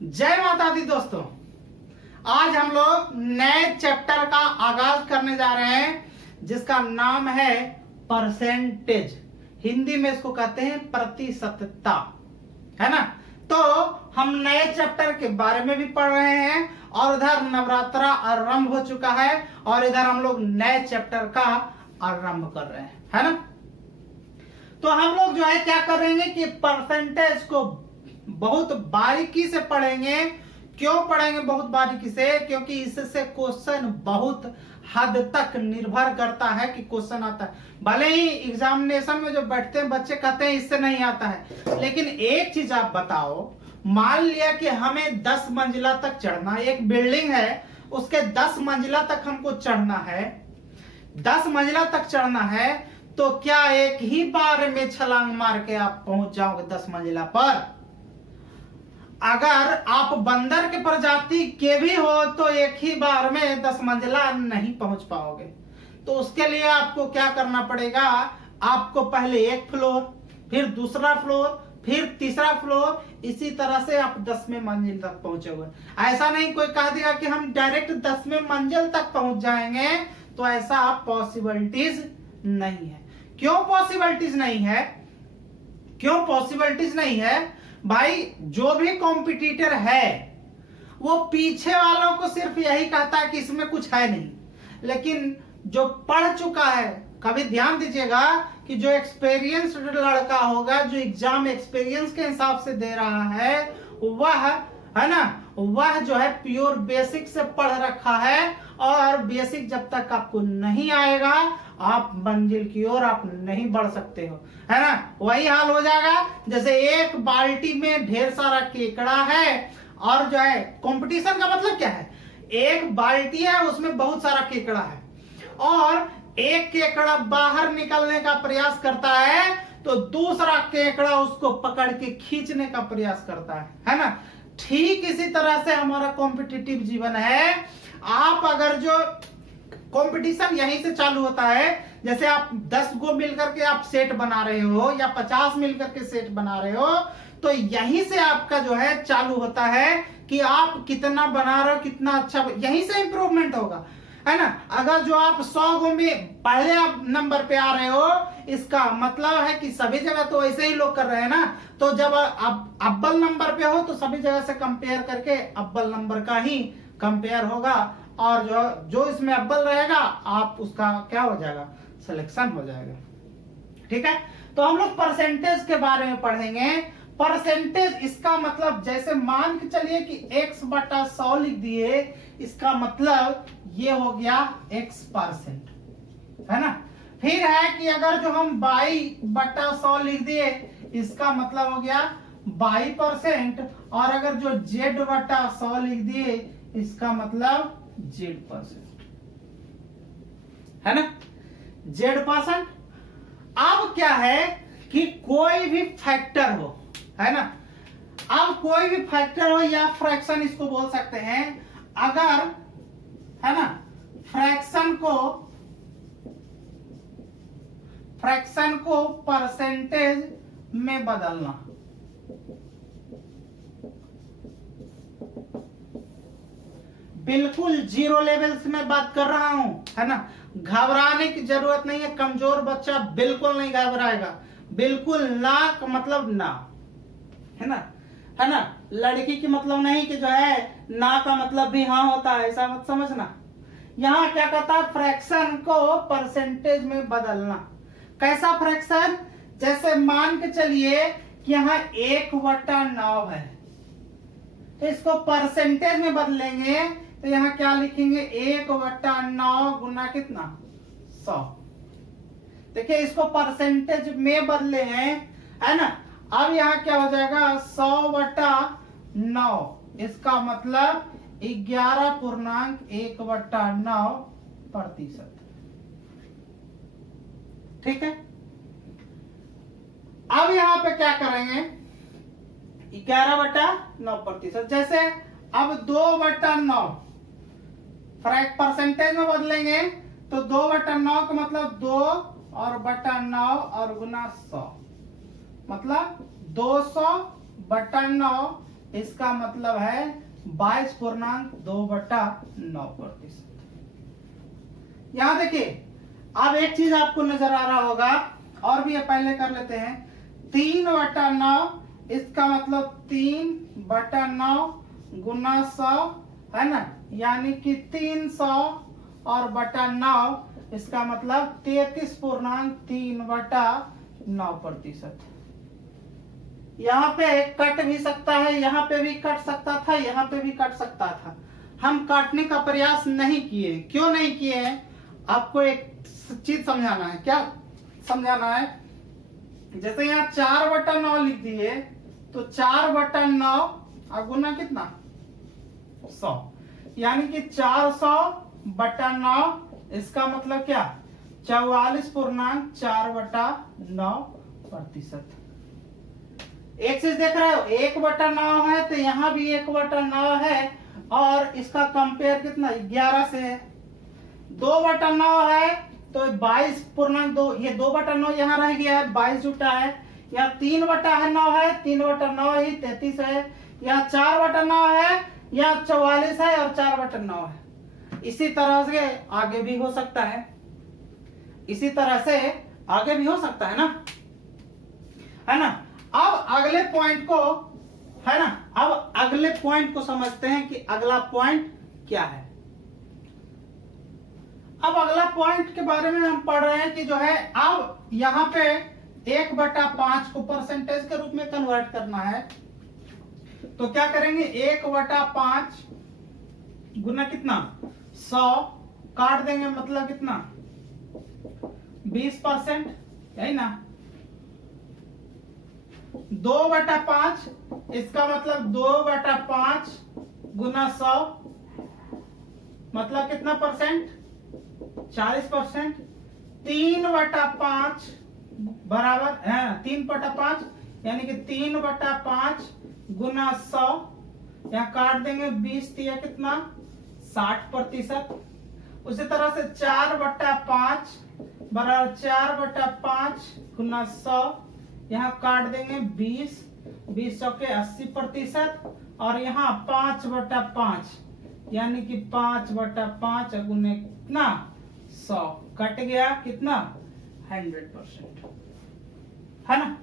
जय माता दी दोस्तों। आज हम लोग नए चैप्टर का आगाज करने जा रहे हैं जिसका नाम है परसेंटेज। हिंदी में इसको कहते हैं प्रतिशतता, है ना। तो हम नए चैप्टर के बारे में भी पढ़ रहे हैं और उधर नवरात्रा आरंभ हो चुका है और इधर हम लोग नए चैप्टर का आरंभ कर रहे हैं, है ना। तो हम लोग जो है क्या करेंगे कि परसेंटेज को बहुत बारीकी से पढ़ेंगे। क्यों पढ़ेंगे बहुत बारीकी से? क्योंकि इससे क्वेश्चन बहुत हद तक निर्भर करता है कि क्वेश्चन आता है। भले ही एग्जामिनेशन में जो बैठते हैं बच्चे कहते हैं इससे नहीं आता है, लेकिन एक चीज आप बताओ, मान लिया कि हमें 10 मंजिला तक चढ़ना, एक बिल्डिंग है उसके 10 मंजिला तक हमको चढ़ना है, 10 मंजिला तक चढ़ना है, तो क्या एक ही बार में छलांग मार के आप पहुंच जाओगे 10 मंजिला पर? अगर आप बंदर के प्रजाति के भी हो तो एक ही बार में 10 मंजिला नहीं पहुंच पाओगे। तो उसके लिए आपको क्या करना पड़ेगा? आपको पहले एक फ्लोर, फिर दूसरा फ्लोर, फिर तीसरा फ्लोर, इसी तरह से आप 10वें मंजिल तक पहुंचोगे। ऐसा नहीं कोई कह देगा कि हम डायरेक्ट 10वें मंजिल तक पहुंच जाएंगे, तो ऐसा पॉसिबिलिटीज नहीं है। क्यों पॉसिबिलिटीज नहीं है? क्यों पॉसिबिलिटीज नहीं है? भाई जो भी कॉम्पिटिटर है वो पीछे वालों को सिर्फ यही कहता है कि इसमें कुछ है नहीं, लेकिन जो पढ़ चुका है, कभी ध्यान दीजिएगा कि जो एक्सपीरियंस्ड लड़का होगा, जो एग्जाम एक्सपीरियंस के हिसाब से दे रहा है, वह है ना, वह जो है प्योर बेसिक से पढ़ रखा है। और बेसिक जब तक आपको नहीं आएगा आप मंजिल की ओर आप नहीं बढ़ सकते हो, है ना। वही हाल हो जाएगा जैसे एक बाल्टी में ढेर सारा केकड़ा है और जो है कंपटीशन का मतलब क्या है? एक बाल्टी है उसमें बहुत सारा केकड़ा है और एक केकड़ा बाहर निकलने का प्रयास करता है तो दूसरा केकड़ा उसको पकड़ के खींचने का प्रयास करता है ना। ठीक इसी तरह से हमारा कॉम्पिटिटिव जीवन है। आप अगर जो कंपटीशन यहीं से चालू होता है, जैसे आप 10 को मिलकर के आप सेट बना रहे हो या 50 मिलकर के सेट बना रहे हो, तो यहीं से आपका जो है चालू होता है कि आप कितना बना रहे हो, कितना अच्छा, यहीं से इंप्रूवमेंट होगा, है ना। अगर जो आप 100 को में पहले आप नंबर पे आ रहे हो, इसका मतलब है कि सभी जगह तो ऐसे ही लोग कर रहे हैं ना। तो जब आप अव्वल नंबर पे हो तो सभी जगह से कंपेयर करके अव्वल नंबर का ही कंपेयर होगा और जो इसमें अव्वल रहेगा आप उसका क्या हो जाएगा? सिलेक्शन हो जाएगा। ठीक है, तो हम लोग परसेंटेज के बारे में पढ़ेंगे। परसेंटेज इसका मतलब, जैसे मान के चलिए कि x/100 लिख दिए, इसका मतलब ये हो गया x%, है ना। फिर है कि अगर जो हम y/100 लिख दिए, इसका मतलब हो गया y%, और अगर जो z/100 लिख दिए, इसका मतलब z%, है ना, z%। अब क्या है कि कोई भी फैक्टर हो, है ना, अब कोई भी फैक्टर हो या फ्रैक्शन इसको बोल सकते हैं, अगर है ना फ्रैक्शन को परसेंटेज में बदलना, बिल्कुल जीरो लेवल से मैं बात कर रहा हूं, है ना। घबराने की जरूरत नहीं है, कमजोर बच्चा बिल्कुल नहीं घबराएगा, बिल्कुल ना का मतलब ना, है ना, है ना। लड़की की मतलब नहीं कि जो है ना का मतलब भी हाँ होता है, ऐसा मत समझना। यहाँ क्या कहता है? फ्रैक्शन को परसेंटेज में बदलना। कैसा फ्रैक्शन? जैसे मान के चलिए कि यहाँ 1/9 है, तो इसको परसेंटेज में बदलेंगे तो यहाँ क्या लिखेंगे? 1/9 गुना कितना? 100। देखिए इसको परसेंटेज में बदले हैं, है ना। अब यहाँ क्या हो जाएगा? 100/9, इसका मतलब 11.1/9%। ठीक है, अब यहाँ पे क्या करेंगे? 11/9%। जैसे अब 2/9 परसेंटेज में बदलेंगे तो 2/9 का मतलब 2 और बटा 9 और गुना 100, मतलब 200/9 इसका मतलब है 22.2/9%। यहां देखिए, अब एक चीज आपको नजर आ रहा होगा, और भी ये पहले कर लेते हैं। 3/9, इसका मतलब 3/9 गुना 100 है ना, यानी कि 300 और बटा 9, इसका मतलब 33.3/9%। यहाँ पे कट भी सकता है, यहाँ पे भी कट सकता था, यहाँ पे भी कट सकता था। हम काटने का प्रयास नहीं किए। क्यों नहीं किए हैं? आपको एक चीज समझाना है। क्या समझाना है? जैसे यहाँ 4/9 लिख दिए, तो 4/9 और गुना कितना 100, यानी कि 400/9, इसका मतलब क्या 44.4/9%। एक चीज देख रहे हो, 1/9 है तो यहाँ भी 1/9 है, और इसका कंपेयर कितना 11 से है। 2/9 है तो 22.2, ये 2/9 यहाँ रह गया है, 22 जुटा है। यहाँ 3/9 है, 3/9 ही 33 है। यहाँ 4/9 है, यहाँ 44 है, और 4/9 है। इसी तरह से आगे भी हो सकता है, इसी तरह से आगे भी हो सकता है ना, है ना। अब अगले पॉइंट को, है ना, अब अगले पॉइंट को समझते हैं कि अगला पॉइंट क्या है। अब अगला पॉइंट के बारे में हम पढ़ रहे हैं कि जो है, अब यहाँ पे 1/5 को परसेंटेज के रूप में कन्वर्ट करना है। तो क्या करेंगे, 1/5 गुना कितना 100, काट देंगे, मतलब कितना 20%, यही ना। 2/5, इसका मतलब 2/5 गुना 100, मतलब कितना परसेंट 40%। 3/5 बराबर है 3/5, यानी कि 3/5 गुना 100, यहाँ काट देंगे 20 दिया कितना 60%। उसी तरह से 4/5 बराबर 4/5 गुना 100, यहाँ काट देंगे 20, 20 चौके 80%, और यहाँ 5/5, यानी कि 5/5 गुने कितना 100, कट गया कितना 100%, है ना।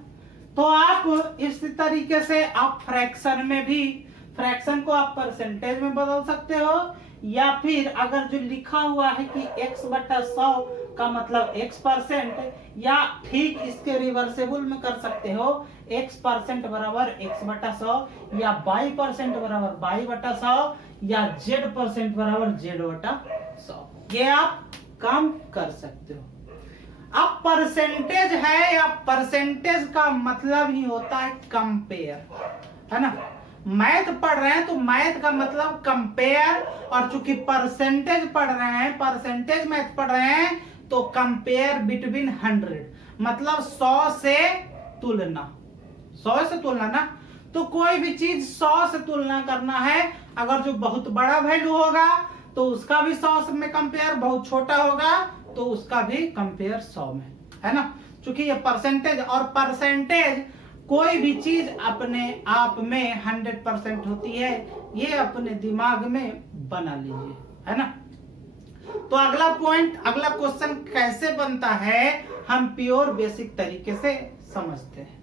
तो आप इस तरीके से आप फ्रैक्शन में भी, फ्रैक्शन को आप परसेंटेज में बदल सकते हो, या फिर अगर जो लिखा हुआ है कि x/100 का मतलब x%, या ठीक इसके रिवर्सेबल में कर सकते हो, x% बराबर x/100, या y% बराबर y/100, या z% बराबर z/100, ये आप काम कर सकते हो। अब परसेंटेज है, या परसेंटेज का मतलब ही होता है कंपेयर, है ना। मैथ पढ़ रहे हैं तो मैथ का मतलब कंपेयर, और चूंकि परसेंटेज पढ़ रहे हैं, परसेंटेज मैथ पढ़ रहे हैं, तो कंपेयर बिटवीन 100, मतलब 100 से तुलना, 100 से तुलना ना। तो कोई भी चीज 100 से तुलना करना है, अगर जो बहुत बड़ा वैल्यू होगा तो उसका भी 100 में कंपेयर, बहुत छोटा होगा तो उसका भी कंपेयर 100 में, है ना। चूंकि ये परसेंटेज, और परसेंटेज कोई भी चीज अपने आप में 100% होती है, ये अपने दिमाग में बना लीजिए, है ना। तो अगला पॉइंट, अगला क्वेश्चन कैसे बनता है, हम प्योर बेसिक तरीके से समझते हैं।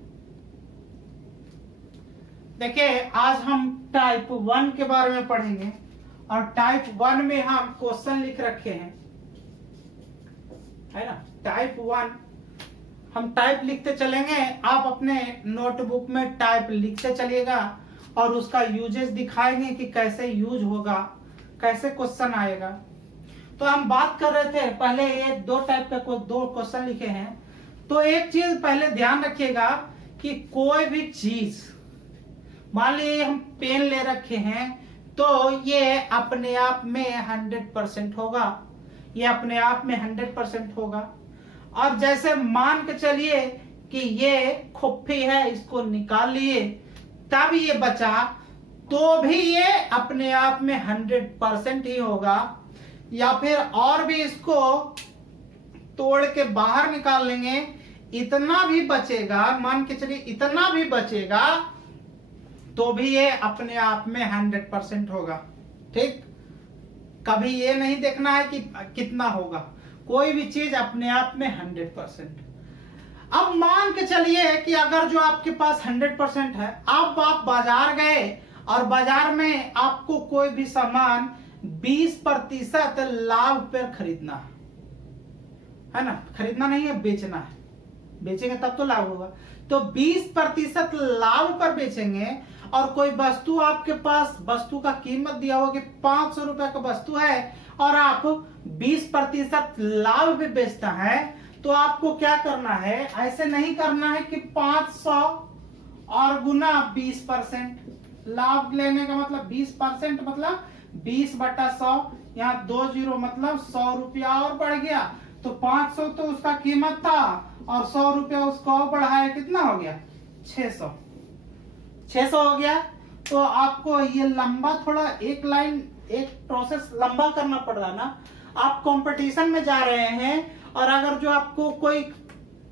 देखिए, आज हम टाइप 1 के बारे में पढ़ेंगे, और टाइप 1 में हम क्वेश्चन लिख रखे हैं, है ना। टाइप 1 हम टाइप लिखते चलेंगे, आप अपने नोटबुक में टाइप लिखते चलिएगा, और उसका यूजेस दिखाएंगे कि कैसे यूज होगा, कैसे क्वेश्चन आएगा। तो हम बात कर रहे थे, पहले ये 2 टाइप का 2 क्वेश्चन लिखे हैं। तो एक चीज पहले ध्यान रखिएगा कि कोई भी चीज, मान लीजिए हम पेन ले रखे हैं, तो ये अपने आप में 100% होगा, ये अपने आप में 100% होगा। और जैसे मान के चलिए कि ये खुप्पी है, इसको निकाल लिए, तब ये बचा, तो भी ये अपने आप में 100% ही होगा। या फिर और भी इसको तोड़ के बाहर निकाल लेंगे, इतना भी बचेगा, मान के चलिए इतना भी बचेगा, तो भी ये अपने आप में 100% होगा। ठीक, कभी ये नहीं देखना है कि कितना होगा, कोई भी चीज अपने आप में 100%। अब मान के चलिए कि अगर जो आपके पास 100% है, अब आप बाजार गए और बाजार में आपको कोई भी सामान 20% लाभ पर खरीदना है ना, खरीदना नहीं है, बेचना है। बेचेंगे तब तो लाभ होगा। तो 20% लाभ पर बेचेंगे और कोई वस्तु आपके पास, वस्तु का कीमत दिया होगा कि 500 रुपए का वस्तु है और आप 20% लाभ पे बेचता है, तो आपको क्या करना है, ऐसे नहीं करना है कि 500 और गुना 20%। लाभ लेने का मतलब 20% मतलब 20/100, यहाँ 20 मतलब 100 रुपया और बढ़ गया, तो 500 तो उसका कीमत था और 100 रुपया उसको और बढ़ाया, कितना हो गया, 600 हो गया। तो आपको ये लंबा थोड़ा एक लाइन, एक प्रोसेस लंबा करना पड़ रहा ना। आप कंपटीशन में जा रहे हैं और अगर जो आपको कोई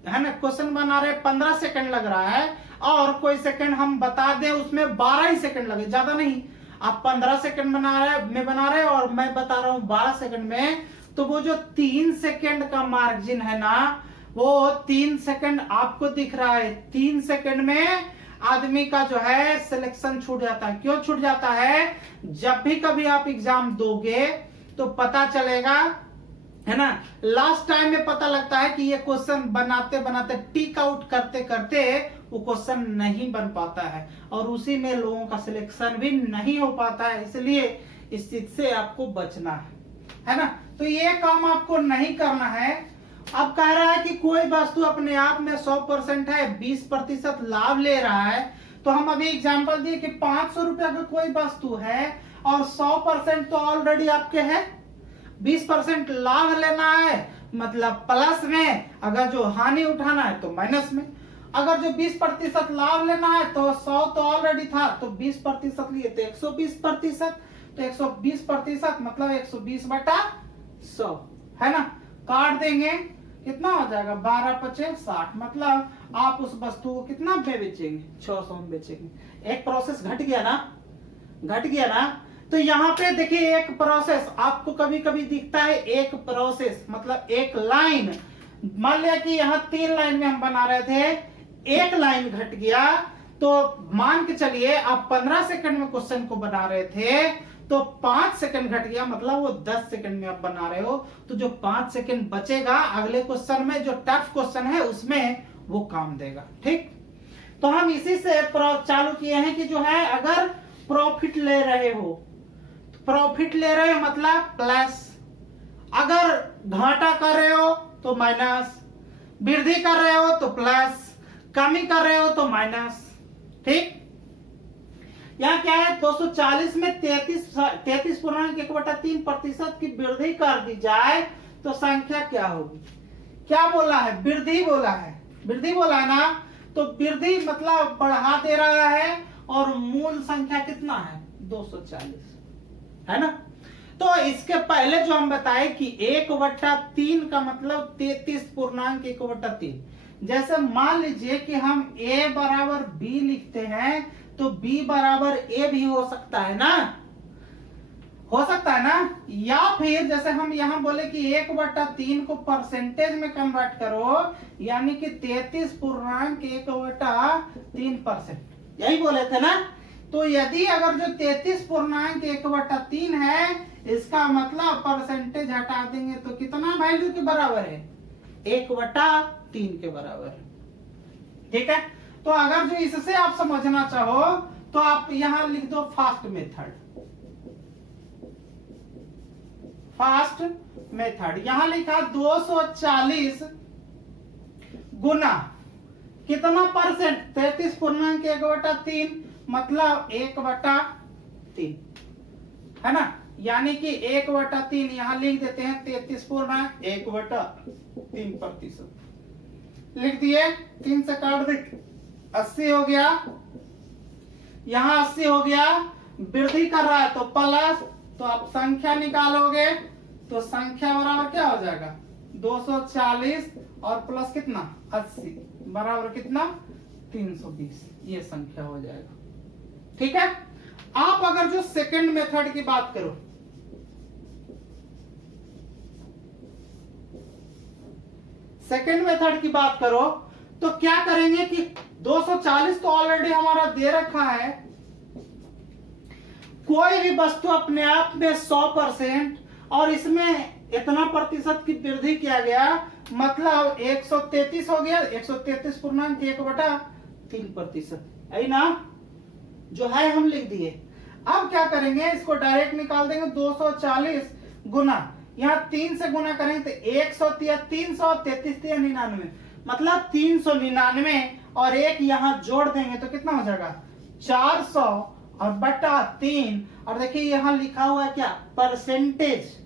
है ना क्वेश्चन बना रहे 15 सेकंड लग रहा है और कोई सेकंड हम बता दें उसमें 12 ही सेकंड लगे, ज्यादा नहीं, आप 15 सेकंड बना रहे और मैं बता रहा हूं 12 सेकंड में, तो वो जो 3 सेकंड का मार्जिन है ना, वो 3 सेकंड आपको दिख रहा है। 3 सेकंड में आदमी का जो है सिलेक्शन छूट जाता है। क्यों छूट जाता है, जब भी कभी आप एग्जाम दोगे तो पता चलेगा, है ना, लास्ट टाइम में पता लगता है कि ये क्वेश्चन बनाते बनाते, टिक आउट करते करते वो क्वेश्चन नहीं बन पाता है और उसी में लोगों का सिलेक्शन भी नहीं हो पाता है। इसलिए इस चीज से आपको बचना है ना। तो ये काम आपको नहीं करना है। अब कह रहा है कि कोई वस्तु अपने आप में 100% है, 20% लाभ ले रहा है, तो हम अभी एग्जांपल दिए कि 500 रुपया का कोई वस्तु है और 100% तो ऑलरेडी आपके है, 20% लाभ लेना है मतलब प्लस में, अगर जो हानि उठाना है तो माइनस में। अगर जो 20% लाभ लेना है तो 100 तो ऑलरेडी था, तो 20% लिए तो 120%, तो 120% मतलब 120/100 है ना। काट देंगे, कितना हो जाएगा, 12×5=60, मतलब आप उस वस्तु को कितना में बेचेंगे, 600 में बेचेंगे। एक प्रोसेस घट गया ना। तो यहाँ पे देखिए एक प्रोसेस आपको कभी कभी दिखता है, एक प्रोसेस मतलब एक लाइन, मान लिया कि यहाँ 3 लाइन में हम बना रहे थे, एक लाइन घट गया, तो मान के चलिए आप 15 सेकंड में क्वेश्चन को बना रहे थे, तो 5 सेकंड घट गया, मतलब वो 10 सेकंड में आप बना रहे हो, तो जो 5 सेकंड बचेगा अगले क्वेश्चन में, जो टफ क्वेश्चन है उसमें वो काम देगा। ठीक, तो हम इसी से चालू किए हैं कि जो है अगर प्रॉफिट ले रहे हो, प्रॉफिट ले रहे हो मतलब प्लस, अगर घाटा कर रहे हो तो माइनस, वृद्धि कर रहे हो तो प्लस, कमी कर रहे हो तो माइनस। ठीक, यहाँ क्या है, 240 में 33.1/3% की वृद्धि कर दी जाए तो संख्या क्या होगी, क्या बोला है, वृद्धि बोला है ना, तो वृद्धि मतलब बढ़ा दे रहा है और मूल संख्या कितना है, 240 है ना। तो इसके पहले जो हम बताए कि 1/3 का मतलब 33.1/3, जैसे मान लीजिए कि हम a बराबर b लिखते हैं तो b बराबर a भी हो सकता है ना, या फिर जैसे हम यहाँ बोले कि 1/3 को परसेंटेज में कन्वर्ट करो, यानी कि 33.1/3%, यही बोले थे ना। तो यदि अगर जो 33.1/3 है, इसका मतलब परसेंटेज हटा देंगे तो कितना वैल्यू के बराबर है, 1/3 के बराबर है। ठीक है, तो अगर जो इससे आप समझना चाहो तो आप यहां लिख दो फास्ट मेथड। यहां लिखा 240 गुना कितना परसेंट, 33.1/3 मतलब 1/3 है ना, यानी कि 1/3 यहां लिख देते हैं, 33.1/3% लिख दिए, 3 से काट दे, 80 हो गया, यहां 80 हो गया, वृद्धि कर रहा है तो प्लस, तो आप संख्या निकालोगे तो संख्या बराबर क्या हो जाएगा, 240 और प्लस कितना 80 बराबर कितना 320, ये संख्या हो जाएगा। ठीक है। आप अगर जो सेकंड मेथड की बात करो, सेकंड मेथड की बात करो तो क्या करेंगे कि 240 तो ऑलरेडी हमारा दे रखा है। कोई भी वस्तु अपने आप में 100% और इसमें इतना प्रतिशत की वृद्धि किया गया, मतलब 133 हो गया, 133.1/3%, यही ना जो है हम लिख दिए। अब क्या करेंगे, इसको डायरेक्ट निकाल देंगे। 240 गुना, यहाँ 3 से गुना करेंगे तो 399, मतलब 399 और एक यहाँ जोड़ देंगे तो कितना हो जाएगा 400 और बटा 3। और देखिए यहाँ लिखा हुआ है क्या, परसेंटेज।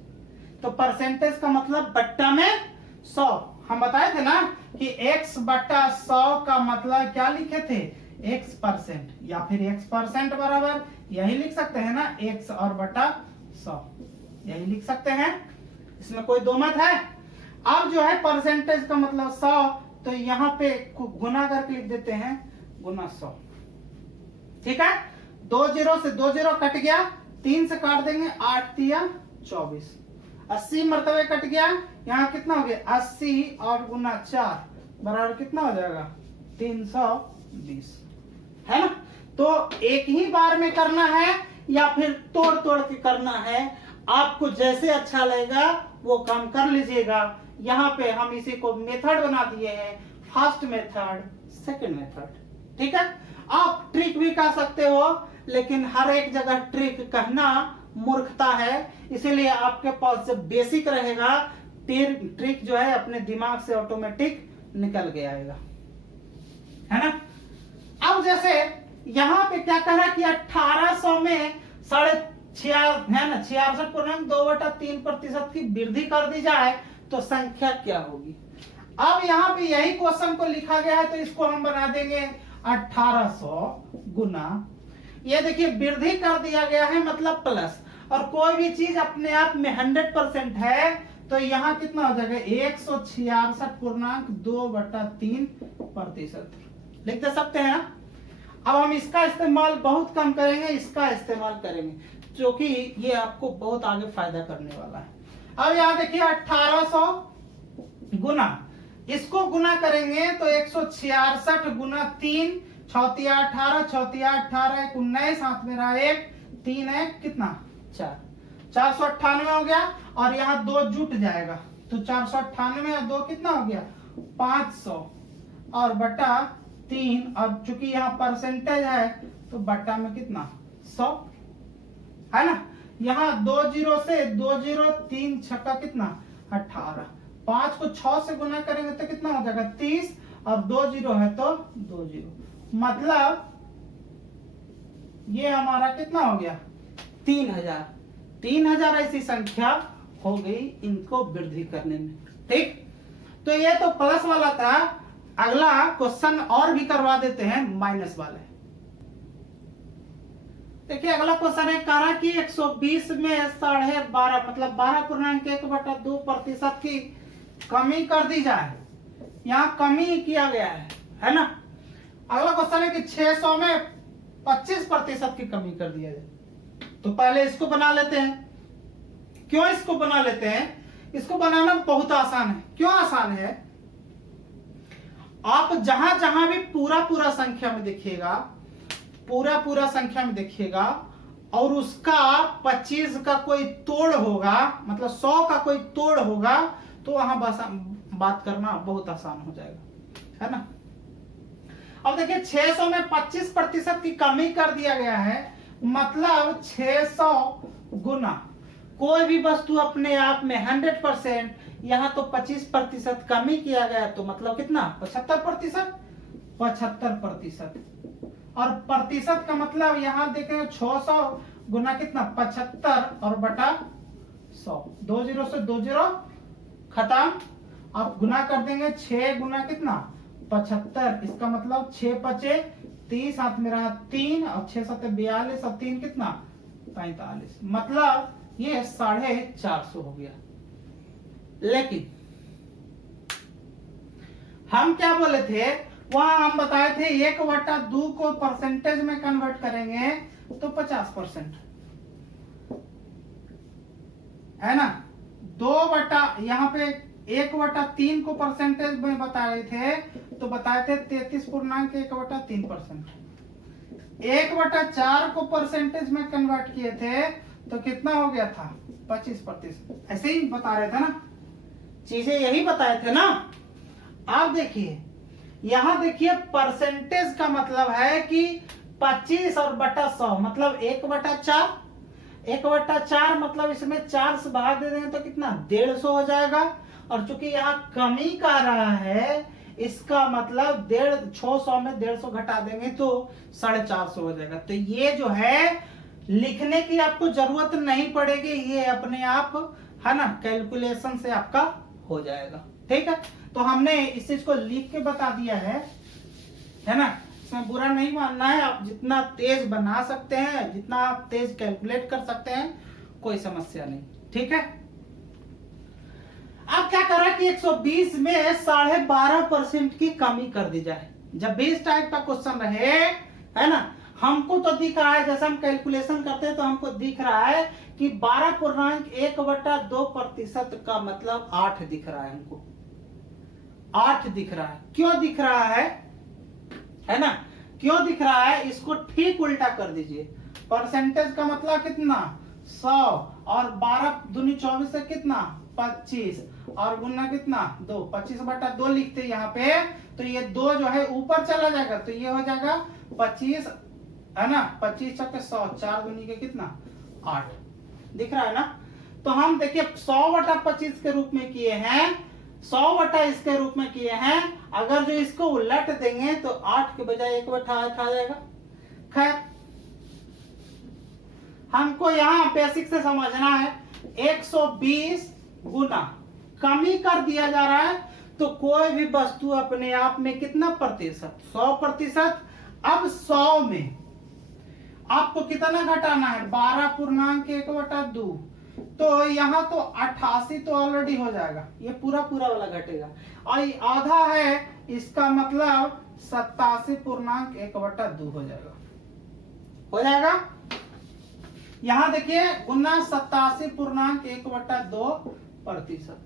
तो परसेंटेज का मतलब बट्टा में 100। हम बताए थे ना कि x बट्टा 100 का मतलब क्या लिखे थे, x%, या फिर x% बराबर यही लिख सकते हैं ना, x और बटा 100 यही लिख सकते हैं, इसमें कोई दो मत है। अब जो है परसेंटेज का मतलब 100, तो यहाँ पे गुना करके लिख देते हैं गुना 100। ठीक है, 2 0 से 2 0 कट गया, 3 से काट देंगे, 8 3 24, 80 मरतबे कट गया। यहाँ कितना हो गया 80 और गुना 4 बराबर कितना हो जाएगा 320, है ना। तो एक ही बार में करना है या फिर तोड़ तोड़ के करना है, आपको जैसे अच्छा लगेगा वो काम कर लीजिएगा। यहाँ पे हम इसी को मेथड बना दिए हैं, फर्स्ट मेथड, सेकंड मेथड। ठीक है, आप ट्रिक भी कह सकते हो, लेकिन हर एक जगह ट्रिक कहना मूर्खता है, इसीलिए आपके पास जब बेसिक रहेगा, ट्रिक जो है अपने दिमाग से ऑटोमेटिक निकल के आएगा, है ना। अब जैसे यहाँ पे क्या कह रहा है कि 1800 में 66.2/3% की वृद्धि कर दी जाए तो संख्या क्या होगी। अब यहाँ पे यही क्वेश्चन को लिखा गया है, तो इसको हम बना देंगे 1800 गुना, ये देखिए वृद्धि कर दिया गया है मतलब प्लस, और कोई भी चीज अपने आप में 100% है तो यहाँ कितना हो जाएगा 166.2/3% लिख दे सकते हैं ना। अब हम इसका इस्तेमाल बहुत कम करेंगे, इसका इस्तेमाल करेंगे, क्योंकि ये आपको बहुत आगे फायदा करने वाला है। अब यहाँ देखिए 1800 गुना, इसको गुना करेंगे तो 166 गुना 3, 6 18, 6 18, 19, हाथ में रहा 1, 3 है कितना 4, 498 हो गया। और यहाँ 2 जुट जाएगा तो 498 और 2 कितना हो गया 500 और बटा 3, और चूंकि यहाँ परसेंटेज है तो बटा में कितना 100, है ना। यहाँ 2 0 से 2 0, 3 छक्का कितना 18, 5 को 6 से गुना करेंगे तो कितना हो जाएगा 30, और 2 0 है तो 2 0, मतलब ये हमारा कितना हो गया 3000 ऐसी संख्या हो गई इनको वृद्धि करने में। ठीक, तो ये तो प्लस वाला था। अगला क्वेश्चन और भी करवा देते हैं, माइनस वाले। देखिए अगला क्वेश्चन है, कहा कि 120 में 12.5 मतलब 12.1/2% की कमी कर दी जाए, यहाँ कमी किया गया है ना। अगला क्वेश्चन है कि 600 में 25% की कमी कर दिया जाए, तो पहले इसको बना लेते हैं। क्यों इसको बना लेते हैं, इसको बनाना बहुत आसान है। क्यों आसान है, आप जहां जहां भी पूरा संख्या में देखिएगा, पूरा संख्या में देखिएगा, और उसका 25 का कोई तोड़ होगा, मतलब 100 का कोई तोड़ होगा, तो वहां बात करना बहुत आसान हो जाएगा, है ना। अब देखिए 600 में 25% की कमी कर दिया गया है, मतलब 600 गुना कोई भी वस्तु अपने आप में 100%, यहाँ तो 25% कमी किया गया, तो मतलब कितना 75%। और प्रतिशत का मतलब यहाँ देखेंगे 600 गुना कितना 75 और बटा 100, 2 0 से 2 0 खत्म। आप गुना कर देंगे 6 गुना कितना 75, इसका मतलब 6 5 30, हाथ में रहा 3, और 6 7 42, और 3 कितना 45, मतलब ये 450 हो गया। लेकिन हम क्या बोले थे, वहां हम बताए थे 1/2 को परसेंटेज में कन्वर्ट करेंगे तो 50% है ना। 2 यहाँ पे 1/3 को परसेंटेज में बताए थे तो बताए थे 33.1/3%। 1/4 को परसेंटेज में कन्वर्ट किए थे तो कितना हो गया था 25%। ऐसे ही बता रहे थे ना, चीजें यही बताए थे ना। आप देखिए यहां देखिए परसेंटेज का मतलब है कि 25 और बटा 100 मतलब 1/4। 1/4 मतलब इसमें 4 से भाग दे देंगे तो कितना 150 हो जाएगा। और चूंकि यहाँ कमी का रहा है इसका मतलब 600 में 150 घटा देंगे तो 450 हो जाएगा। तो ये जो है लिखने की आपको जरूरत नहीं पड़ेगी, ये अपने आप है ना कैलकुलेशन से आपका हो जाएगा। ठीक है, तो हमने इस चीज को लिख के बता दिया है ना। इसमें बुरा नहीं मानना है, आप जितना तेज बना सकते हैं, जितना आप तेज कैलकुलेट कर सकते हैं, कोई समस्या नहीं। ठीक है, अब क्या करा कि 120 में 12.5% की कमी कर दी जाए। जब भी इस टाइप का क्वेश्चन रहे है ना, हमको तो दिख रहा है जैसे हम कैलकुलेशन करते हैं तो हमको दिख रहा है कि 12.1/2% का मतलब 8 दिख रहा है। हमको 8 दिख रहा है। क्यों दिख रहा है ना, क्यों दिख रहा है? इसको ठीक उल्टा कर दीजिए। परसेंटेज का मतलब कितना 100 और 12 दूनी 24 से कितना 25 और गुना कितना 2, 25/2 लिखते हैं यहाँ पे। तो ये 2 जो है ऊपर चला जाएगा तो ये हो जाएगा 25 है ना। 25 छक्के 100, 4 दूनी के कितना 8 दिख रहा है ना। तो हम देखिए 100/25 के रूप में किए हैं, 100 इसके रूप में किए हैं। अगर जो इसको उलट देंगे तो 8 के बजाय 1/8 आ जाएगा। खैर हमको यहाँ बेसिक से समझना है 120 गुना कमी कर दिया जा रहा है तो कोई भी वस्तु अपने आप में कितना प्रतिशत 100%। अब 100 में आपको कितना घटाना है 12.1/2 तो यहाँ तो 88 तो ऑलरेडी हो जाएगा, ये पूरा वाला घटेगा। और आधा है इसका मतलब 87.1/2 हो जाएगा। यहाँ देखिए गुना 87.1/2%।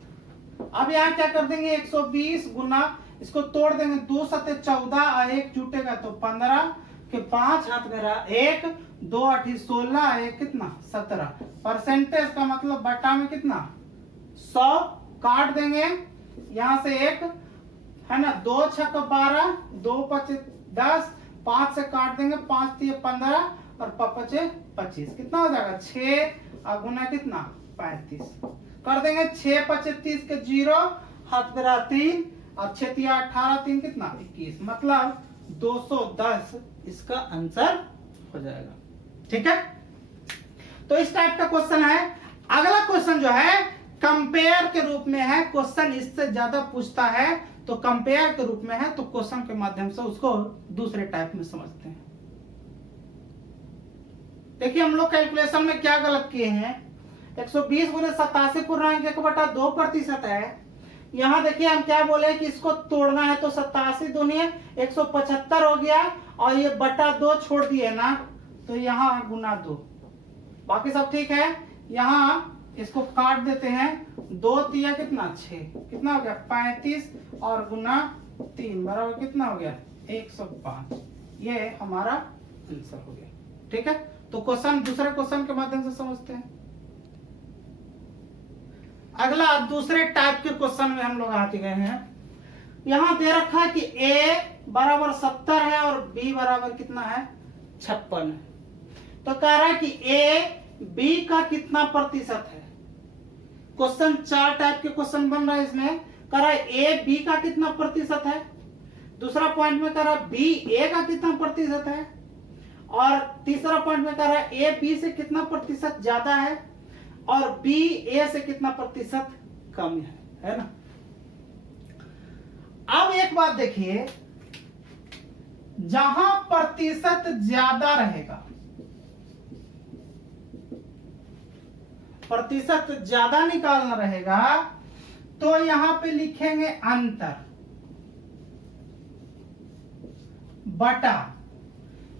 अब यहाँ क्या कर देंगे 120 गुना इसको तोड़ देंगे 2 सत्ते 14 और 1 जुटेगा तो 15 के 5 हाथ में रहा 1, 2 8 16 1 कितना 17। परसेंटेज का मतलब बटा में कितना 100 काट देंगे यहाँ से 1 है ना। 2 6 12, 2 5 10, 5 से काट देंगे 5 3 15 और 5 25 कितना हो जाएगा 6 और गुना कितना 35 कर देंगे। 6 5 30 के 0 हाथ में रहा 3 और 6 3 18 3 कितना 21 मतलब 210 इसका आंसर हो जाएगा। ठीक है, तो इस टाइप का क्वेश्चन है। अगला क्वेश्चन जो है कंपेयर के रूप में है। क्वेश्चन इससे ज्यादा पूछता है तो कंपेयर के रूप में है तो क्वेश्चन के माध्यम से उसको दूसरे टाइप में समझते हैं। देखिए हम लोग कैलकुलेशन में क्या गलत किए हैं 120 गुने 87.1/2% है। यहाँ देखिए हम क्या बोले कि इसको तोड़ना है तो 87 दूनी 175 हो गया और ये बटा 2 छोड़ दिए ना तो यहाँ गुना 2, बाकी सब ठीक है। यहाँ इसको काट देते हैं 2 3 कितना 6 कितना हो गया 35 और गुना 3 बराबर कितना हो गया 105। ये हमारा आंसर हो गया। ठीक है, तो क्वेश्चन दूसरे क्वेश्चन के माध्यम से समझते हैं। अगला दूसरे टाइप के क्वेश्चन में हम लोग आते गए हैं। यहां दे रखा है कि a बराबर 70 है और b बराबर कितना है 56 है। तो कह रहा है कि a b का कितना प्रतिशत है। क्वेश्चन 4 टाइप के क्वेश्चन बन रहा है। इसमें कह रहा है a b का कितना प्रतिशत है। दूसरा पॉइंट में कह रहा है b a का कितना प्रतिशत है और तीसरा पॉइंट में कह रहा है a b से कितना प्रतिशत ज्यादा है और b a से कितना प्रतिशत कम है ना। अब एक बात देखिए, जहां प्रतिशत ज्यादा रहेगा, प्रतिशत ज्यादा निकालना रहेगा तो यहां पे लिखेंगे अंतर। बटा,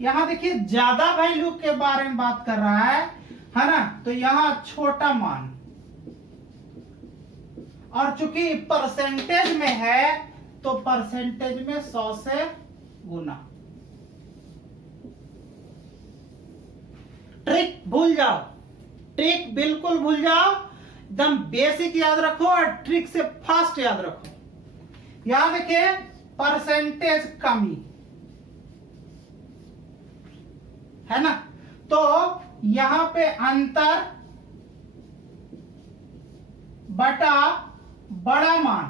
यहां देखिए ज्यादा वैल्यू के बारे में बात कर रहा है ना, तो यहां छोटा मान, और चूंकि परसेंटेज में है तो परसेंटेज में 100 से गुना। ट्रिक भूल जाओ, ट्रिक बिल्कुल भूल जाओ, एकदम बेसिक याद रखो और ट्रिक से फास्ट याद रखो। यहां देखिए परसेंटेज कमी है ना, तो यहां पे अंतर बटा बड़ा मान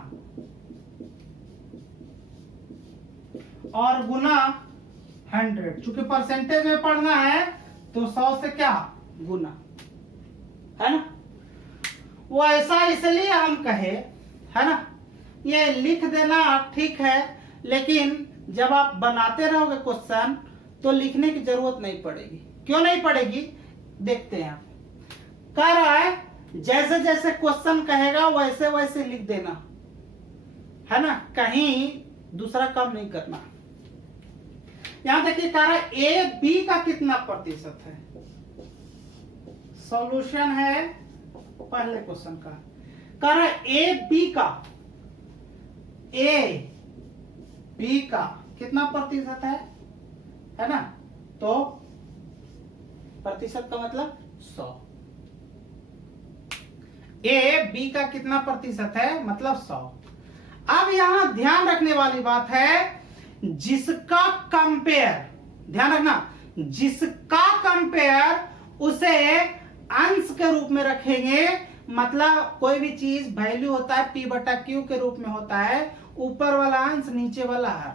और गुना 100, चूंकि परसेंटेज में पढ़ना है तो 100 से क्या गुना, है ना। वो ऐसा इसलिए हम कहे, है ना, ये लिख देना ठीक है, लेकिन जब आप बनाते रहोगे क्वेश्चन तो लिखने की जरूरत नहीं पड़ेगी। क्यों नहीं पड़ेगी, देखते हैं। कह रहा है जैसे जैसे क्वेश्चन कहेगा वैसे वैसे लिख देना, है ना, कहीं दूसरा काम नहीं करना। यहां देखिए कह रहा है ए बी का कितना प्रतिशत है। सॉल्यूशन है पहले क्वेश्चन का, कह रहा है ए बी का कितना प्रतिशत है ना, तो प्रतिशत का मतलब 100। ए बी का कितना प्रतिशत है मतलब 100। अब यहां ध्यान रखने वाली बात है, जिसका कंपेयर, ध्यान रखना, जिसका कंपेयर उसे अंश के रूप में रखेंगे। मतलब कोई भी चीज वैल्यू होता है P बटा Q के रूप में होता है, ऊपर वाला अंश नीचे वाला हर।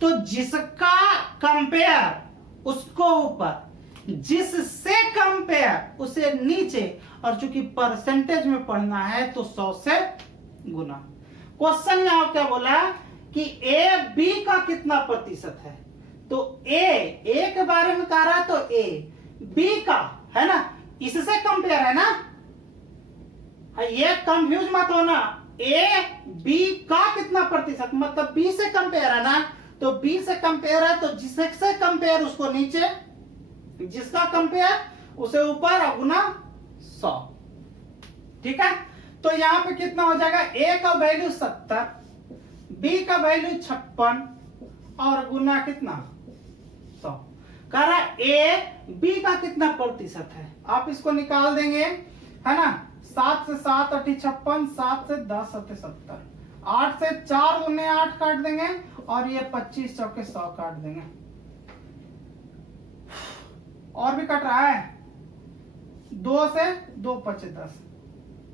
तो जिसका कंपेयर उसको ऊपर, जिससे कंपेयर उसे नीचे, और चूंकि परसेंटेज में पढ़ना है तो 100 से गुना। क्वेश्चन यहां क्या बोला कि ए बी का कितना प्रतिशत है, तो ए के बारे में कह रहा है, तो ए बी का, है ना, इससे कंपेयर है ना, ये कंफ्यूज मत होना। ए बी का कितना प्रतिशत मतलब बी से कंपेयर है ना, तो बी से कंपेयर है तो जिससे कंपेयर उसको नीचे, जिसका कंपेयर उसे ऊपर, और गुना 100। ठीक है, तो यहां पे कितना हो जाएगा, ए का वैल्यू 70, बी का वैल्यू 56 और गुना कितना 100। कह रहा ए बी का कितना प्रतिशत है, आप इसको निकाल देंगे, है ना। 7 से 7 8 56, 7 से 10 7 70, 8 से 4 गुने 8 काट देंगे, और ये 25 चौके 100 काट देंगे। और भी कट रहा है, 2 से 2 5 10,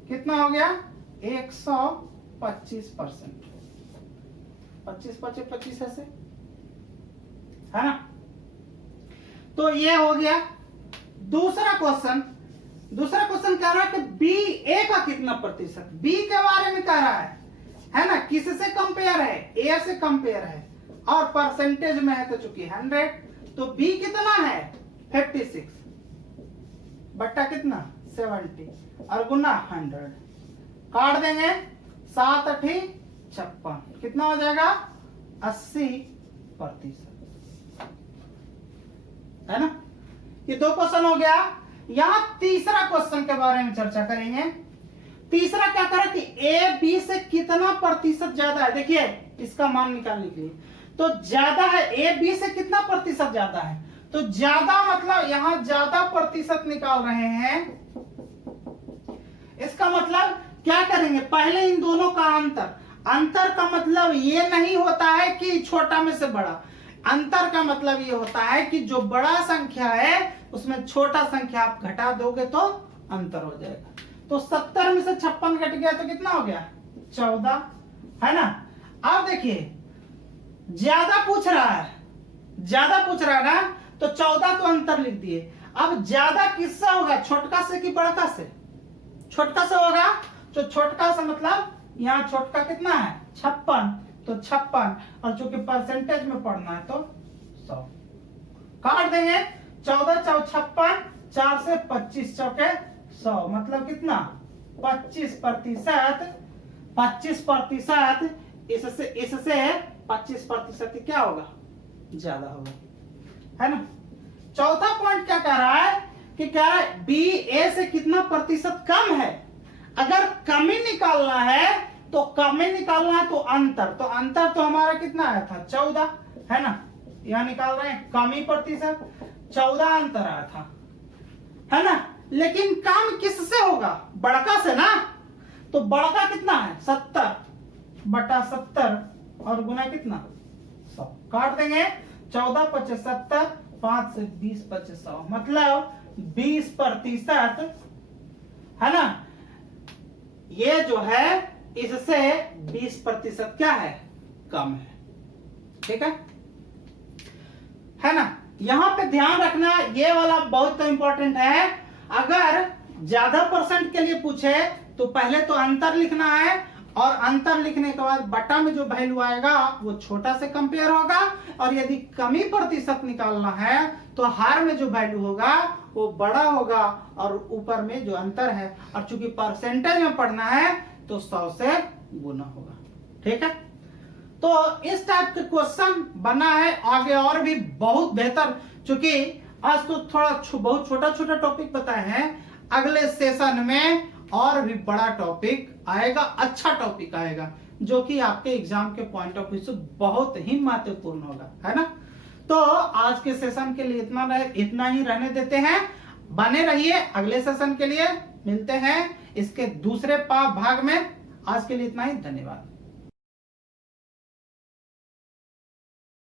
कितना हो गया 125%। 25 25 25 ऐसे, है ना। तो ये हो गया दूसरा क्वेश्चन। दूसरा क्वेश्चन कह रहा है कि बी ए का कितना प्रतिशत, बी के बारे में कह रहा है ना, किससे कंपेयर है, ए से कंपेयर है, और परसेंटेज में है तो चूंकि 100, तो बी कितना है 56 बट्टा कितना 70 और गुना 100, काट देंगे, 7 8 56, कितना हो जाएगा 80%, है ना। ये 2 क्वेश्चन हो गया। यहां तीसरा क्वेश्चन के बारे में चर्चा करेंगे। तीसरा क्या करा कि ए बी से कितना प्रतिशत ज्यादा है। देखिए इसका मान निकालने के लिए, तो ज्यादा है, ए बी से कितना प्रतिशत ज्यादा है, तो ज्यादा मतलब यहां ज्यादा प्रतिशत निकाल रहे हैं। इसका मतलब क्या करेंगे, पहले इन दोनों का अंतर, अंतर का मतलब ये नहीं होता है कि छोटा में से बड़ा, अंतर का मतलब ये होता है कि जो बड़ा संख्या है उसमें छोटा संख्या आप घटा दोगे तो अंतर हो जाएगा। तो 70 में से 56 घट गया तो कितना हो गया 14, है ना। अब देखिए ज्यादा पूछ रहा है, ज्यादा पूछ रहा है ना, तो 14 तो अंतर लिख दिए। अब ज्यादा किससे होगा, छोटका से कि बड़का से, छोटका से होगा। तो छोटका से मतलब यहाँ छोटका कितना है 56, तो 56, और चूंकि परसेंटेज में पढ़ना है तो 100, काट देंगे, 14 4 56, 4 से 25 चौके 100, मतलब कितना 25%। 25% इससे 25% क्या होगा ज्यादा होगा, है ना। चौथा पॉइंट क्या कह रहा है कि कह रहा है बी ए से कितना प्रतिशत कम है। अगर कमी निकालना है तो कमी निकालना है तो अंतर तो हमारा कितना आया था 14, है ना। यहां निकाल रहे हैं कमी प्रतिशत 14 अंतर आया था, है ना। लेकिन कम किससे होगा, बड़का से ना। तो बड़का कितना है 70/70 और गुना कितना 100, काट देंगे 14 × 70, 5 से 20 × 100, मतलब 20%, है ना। ये जो है इससे 20% क्या है, कम है, ठीक है ना। यहां पे ध्यान रखना ये वाला बहुत इंपॉर्टेंट है। अगर ज्यादा परसेंट के लिए पूछे तो पहले तो अंतर लिखना है, और अंतर लिखने के बाद बटा में जो वैल्यू आएगा वो छोटा से कंपेयर होगा, और यदि कमी प्रतिशत निकालना है तो हार में जो वैल्यू होगा वो बड़ा होगा और ऊपर में जो अंतर है, और चूंकि परसेंटेज में पढ़ना है तो 100 से गुना होगा, ठीक है। तो इस टाइप के क्वेश्चन बना है, आगे और भी बहुत बेहतर, चूंकि आज तो थोड़ा बहुत छोटा छोटा टॉपिक बताए हैं, अगले सेशन में और भी बड़ा टॉपिक आएगा, अच्छा टॉपिक आएगा, जो कि आपके एग्जाम के पॉइंट ऑफ व्यू से बहुत ही महत्वपूर्ण होगा, है ना। तो आज के सेशन के लिए इतना ही रहने देते हैं। बने रहिए, अगले सेशन के लिए मिलते हैं इसके दूसरे भाग में। आज के लिए इतना ही, धन्यवाद।